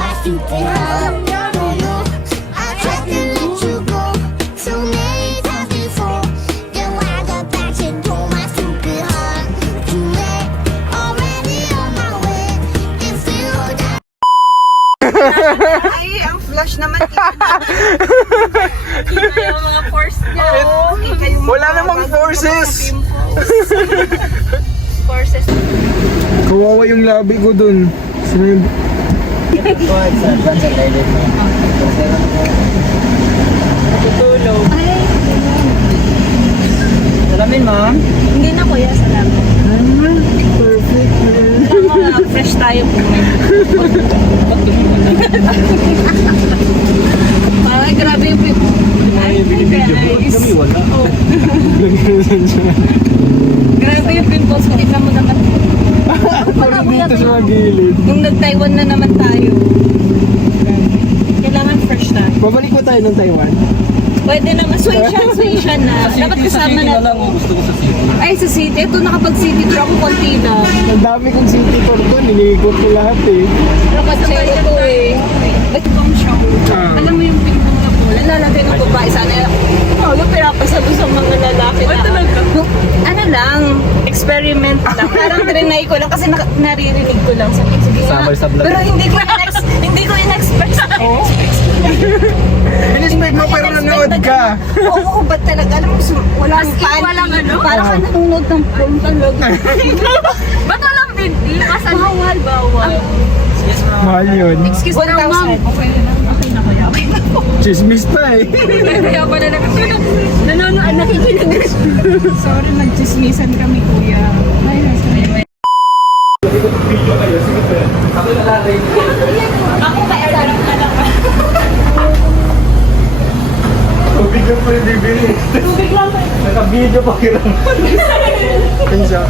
my stupid heart. Don't know, I tried to let you go so many times before. Then I got back and told my stupid heart. Too late, already on my way. If you would Ay, ang flush naman. Kita yung mga force niya. Kita yung Wala namang forces. Forces. Kawawa yung labi ko dun. Sino yung... Tutulog. Salamin, ma'am. Hindi na kuya, salamat. Perfect. Fresh tayo po. Parang grabe yung pip. Ay, guys. Grabe yung pimples ko. Tignan mo naman. Parang dito sa mga gilid. Yung nag-Taiwan na naman tayo. Kailangan fresh tayo. Babalik ba tayo ng Taiwan? Pwede naman. Sway siya na. Dapat kasama na ito. Ay, sa city. Ito nakapag-city tour ako konti na. Ang dami kong city tour doon. Iniikot ko lahat eh. Nakapag-check ito eh. Ba't itong show? Alam mo yung pingpong na po. Lalagay ng babae sana. Ano pinapasado sa mga lalaki na. Talaga? Ano lang. Experiment lang. Parang trinay ko lang kasi naririnig ko lang. Sige nga. Pero hindi ko in-expect. Oo. In-expect mo pero nanood ka. Oo, ba't talaga? Alam mo, walang pan. Parang ka nanonood ng film talaga. Ba't walang binti? Bawal. Mahal yun. Excuse me, ma'am. Okay na kaya. Chismis pa eh. Kaya pala nanonood, nakikinig. Sorry, nagchismisan kami, kuya. Ako kaya lang anak. Tubig lang pa yung bibili. Tubig lang. Naka-video pa kira. Pinsa.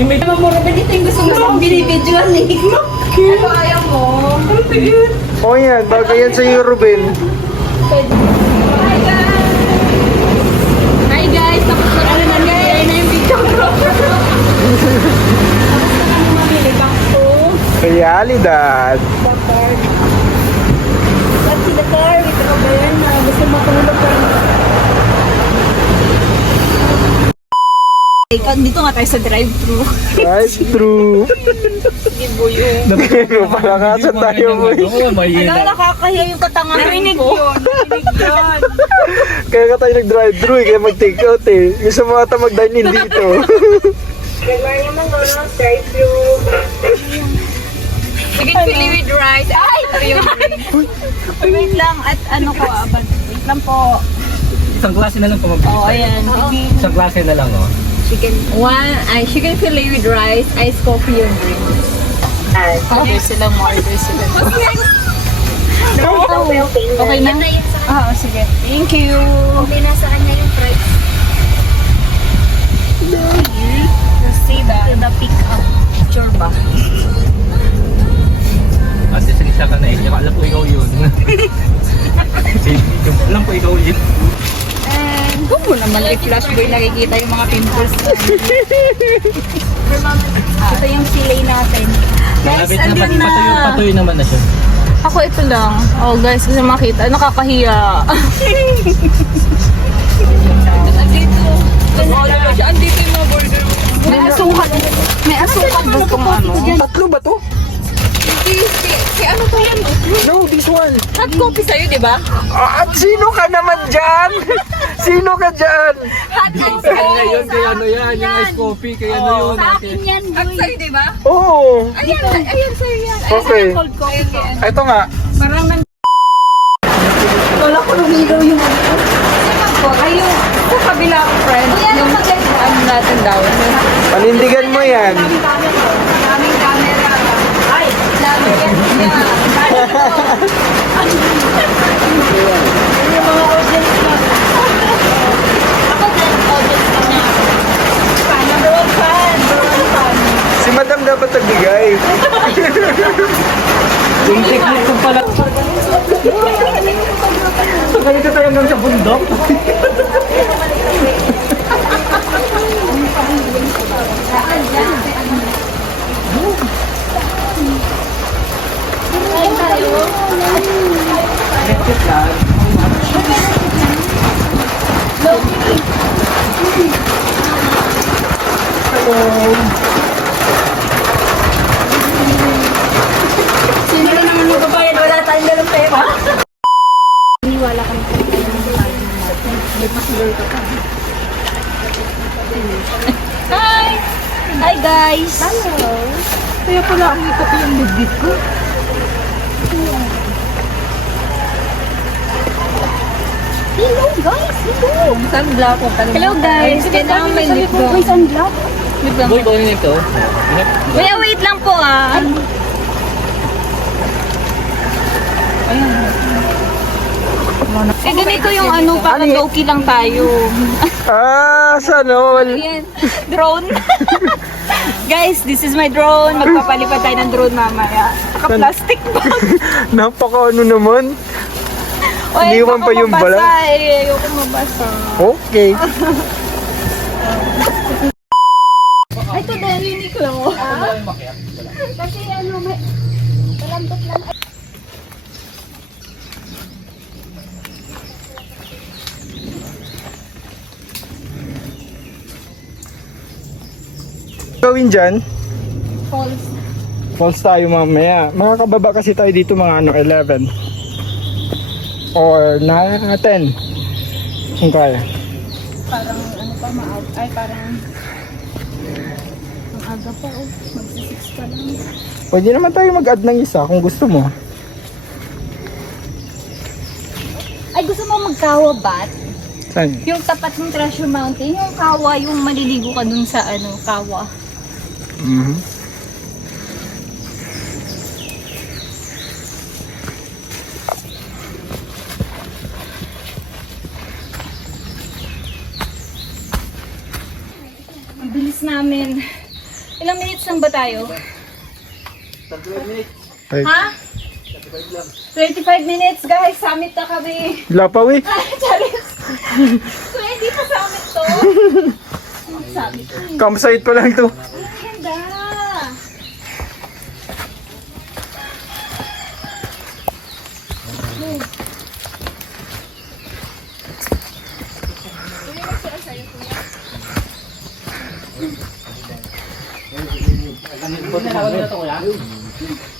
May mga mura ba dito yung gusto mo binibidyoan eh? Ano ayaw mo? O yan, bagay yan sa iyo, Ruben. Hi guys! Tapos na kami mamili na yung video ko. Tapos na kami mamili back to Realidad. Dakar. At si Dakar, ito ka ba yan? Gusto matulog ka rin. Dito nga tayo sa drive-thru. Drive-thru. Ibo yung... Palakasan tayo mo. Alam, nakakahiya yung katangahan ko. Narinig yun. Kaya ka tayo nag-drive-thru eh, kaya mag-take out eh. Yung sa mga tamag-dine-in dito. Good morning mga drive-thru. Sige, pili with rice. Ay! Wait lang. At ano ko, wait lang po. Isang klase na lang po mag-isa. Oo, ayan. Isang klase na lang, oh. Chicken fillet with rice, iced coffee and drinks. Order sila mo, order sila. Okay na? Oo, sige. Thank you. Okay na sa kanya yung price. See that? The pick up. Sure ba? At isa ka na eh. Alam ko ikaw yun. Alam ko ikaw yun. Huwag mo naman i-flash boy, nakikita yung mga pimples na. Ito yung silay natin. Guys, Malapit na andyan na. patuloy naman na siya. Ako ito lang. Oh guys, kasi makita. Nakakahiya. Andito. Andito yung mga burger. May asukan. May asukan ba kung ano? Tatlo ba to? Si ano to yan? No, this one. Hot coffee sa'yo, di ba? At sino ka naman dyan? Sino ka dyan? Hot coffee. Kaya yun, kaya ano yan, yung ice coffee, kaya ano yun. Sa akin yan, Hot boy. sa'yo, di ba? Oo. Ayan sa'yo yan. Okay. Cold coffee. Ito nga. Parang nang... Wala ko lumigaw yung ano. Ay, yung sa kabila ko, friend. Yung ano natin daw. Panindigan mo yan. Daming camera. Ay, dami yan. Yung mga audience na. Ako din, audience na niya. Number one fan. Si Madam dapat nagbigay. Yung technique ko pala. Ganito tayo hanggang sa bundok. Saan? Sino na naman magbabayad? Wala tayong ganun pera. Hi! Hi guys! Hello! Kaya pala ang hikap yung bibig ko. Hello guys! Hello! Sunblock ko pala. Hello guys! Kailangan may lip balm. May sunblock? Lip balm. Boy, kunin ito. Kuya, wait lang po ah. Eh, ganito yung ano, para low-key lang tayo. Sana all. Ayan, drone. Guys, this is my drone. Magpapalipad tayo ng drone mamaya. Naka-plastic bag. Napaka ano naman. O, Iniwan pa yung bala. Ayoko mabasa. Okay. Ay, ito din, Uniqlo. Kasi ano, may... Malambot lang. Gawin dyan, False. falls tayo mamaya. Makakababa kasi tayo dito mga ano, 11. Or 10. Kung kaya. Parang ano pa, ay parang ang aga pa, oh. Magsi-6 pa lang. Pwede naman tayo mag-add ng isa kung gusto mo. Ay, gusto mo magkawa bat? Saan? Yung tapat ng Treasure Mountain, yung kawa, yung maliligo ka dun sa ano, kawa. Mhm. Ang bilis namin. Ilang minutes lang ba tayo? Ay, Ha? 25 minutes, guys. Summit na kami. lapaw eh. Ay, charis. So, hindi pa summit to. Summit to. Campsite pa lang to. Ang ganda.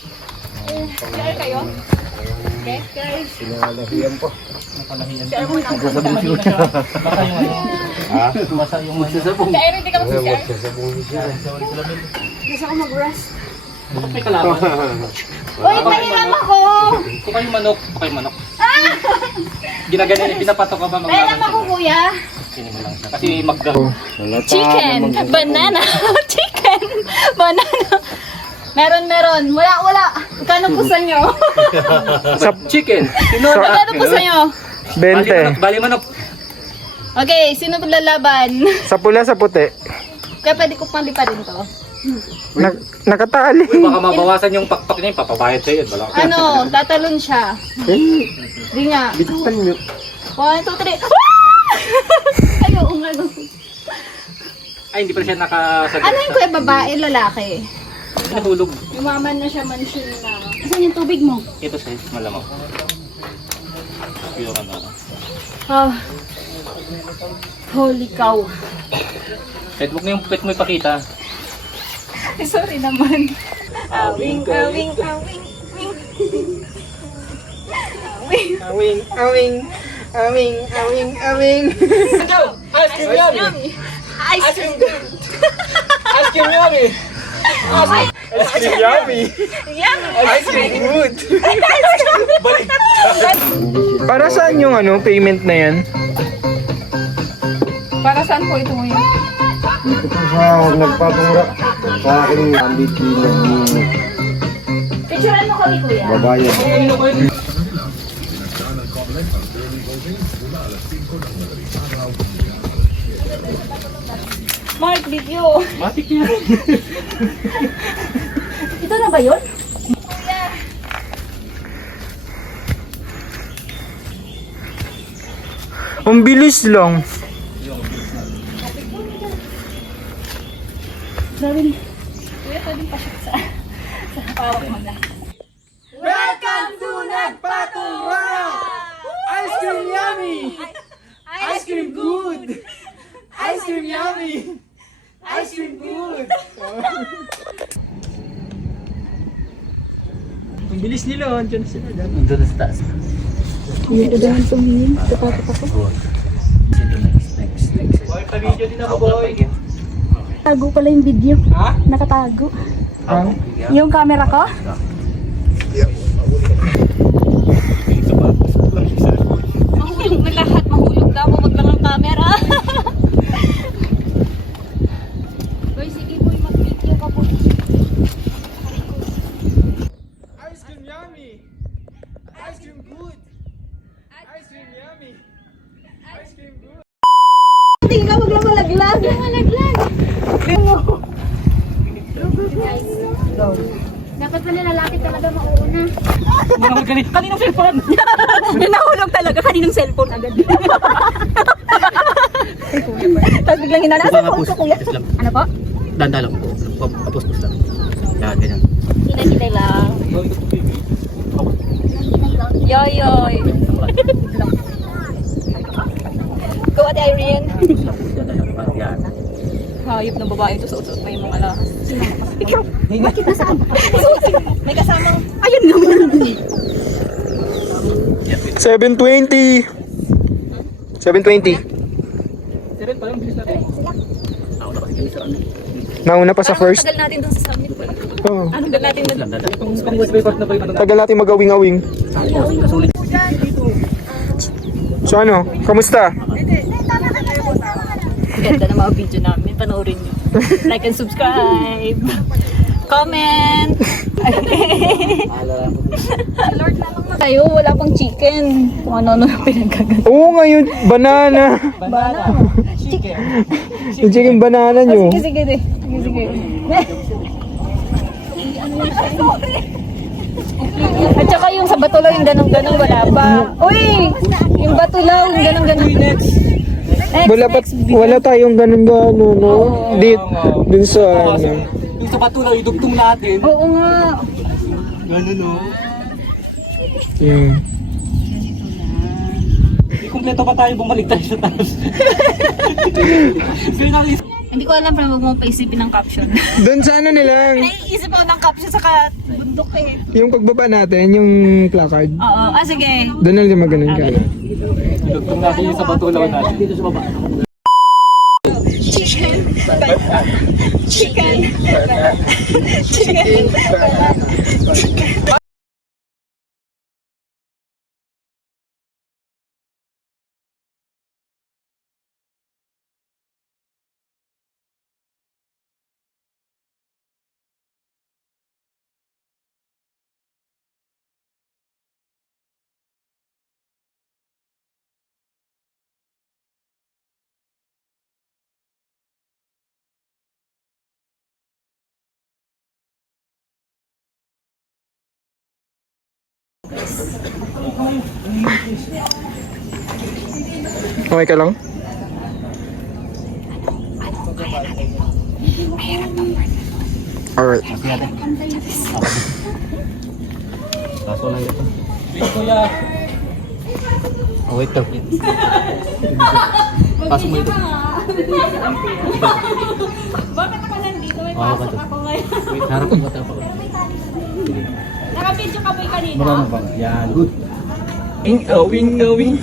Share kayo? Okay, guys. Sinalahiyan po. Share mo lang. Baka yung ano. Ha? Basa yung magsasabong. Kaya hindi ka mag-share? Gusto ko mag-rest. Bakit may kalaban? Uy, pahiram ako! Kung kayo manok, baka yung manok. Ginaganyan, pinapatok ka ba? Pahiram ako, kuya. Sinin mo lang siya. Kasi magga. Chicken, banana, chicken, banana. Meron. Wala. Kano po sa inyo? Chicken. Sino na? Kano po sa inyo? 20. Bali manok. Okay, sino lalaban? Sa pula, sa puti. Kaya pwede ko pang lipadin to. Nakatali. Uy, baka mabawasan yung pakpak niya, papabayad sa'yo. Wala ka. Ano, tatalon siya. Di nga. Bitawan nyo. 1, 2, 3. Ayaw, ano. Ay, hindi pa siya nakasagot. Ano yung kuya, babae, lalaki? Natulog. Yumaman na siya, mansion na. Saan yung tubig mo? Ito sa'yo, malamang. Pilo ka na. Oh. Holy cow. Kahit huwag na yung pet mo ipakita. Sorry naman. Awing. Ice cream yummy! Ice cream. Ice cream yummy! Ice cream yummy. Ice cream good. Balik! Para saan yung ano, payment na yan? Para saan po ito ngayon? Ito po sa nagpapatura sa aking ambit ng Picturean mo kami, kuya. babayan. Mark, video. Matik niya. Ito na ba yun? Ang bilis lang. Gawin. Kuya, pwedeng pa-shoot sa hawak mo na. Welcome to Nagpatura! Ice cream yummy! Ice cream good! Ice cream yummy! Ice cream good! Ang bilis nila, andyan sila. Nandun sa taas. Boy, pa-video din ako, boy. Tago pala yung video. Ha? Nakatago. Yung camera ko? Mahulog na lahat. Mahulog daw. Huwag lang ang camera. Boy, sige boy, mag-video ka po. Ice cream yummy! Ice cream good! Ice cream yummy! Ice cream good! Tingin ka, wag lang malaglag. Malaglag. Dapat pala lalaki talaga mauuna. Kaninong cellphone? Nahulog talaga. Kaninong cellphone agad. Tapos biglang hinanasa ko ito, kuya. Ano po? Danda lang. Apos-pos lang. Yan, ganyan. Hinay-hinay lang. Yoyoy. Go, Ate Irene. Yan. Hayop na babae ito. Suot-suot pa yung mga alahas. Ikaw. Bakit nasaan? May kasamang. Ayun naman. 720! 720. Siren, parang bilis natin. Ako na kasi bilis sa ano. Nauna pa sa first. Tagal natin dun sa summit pa. Oo. Anong tagal natin dun? Kung West Bay Park na ba yung Tagal natin mag-awing-awing. kasulit. So ano, kamusta? Ganda ng mga video namin. Panoorin nyo. Like and subscribe. Comment. Tayo, wala pang chicken. Kung ano-ano na pinagkagat. Oo nga yun, banana. Yung chicken banana nyo. Sige, sige. Sige. At saka yung sa Batulaw, yung ganong-ganong wala pa. Uy! Yung Batulaw, yung ganong-ganong. Wala tayong ganun-ganun, no? Dun sa ano. Yung sa Batulaw, idugtong natin. Oo nga. Gano'n, no? Yeah. Kompleto pa tayo, bumalik tayo sa taas. Kaya nakis... Hindi ko alam, pero huwag mo paisipin ng caption. Dun sa ano nilang, Naiisip ako ng caption sa bundok eh. yung pagbaba natin, yung placard. Oo, sige. Doon na lang maganon ka. Idugtong natin yung sa Batulaw natin. Dito sa baba. Okay ka lang? Alright. Kaso lang ito. Wait, kuya. Oh, wait to. Pasok mo ito. Bakit ako nandito? May pasok ako ngayon. Wait, harap mo ba tayo? Naka-video ka ba yung kanina? Marami ba? Yan. Good. Awing.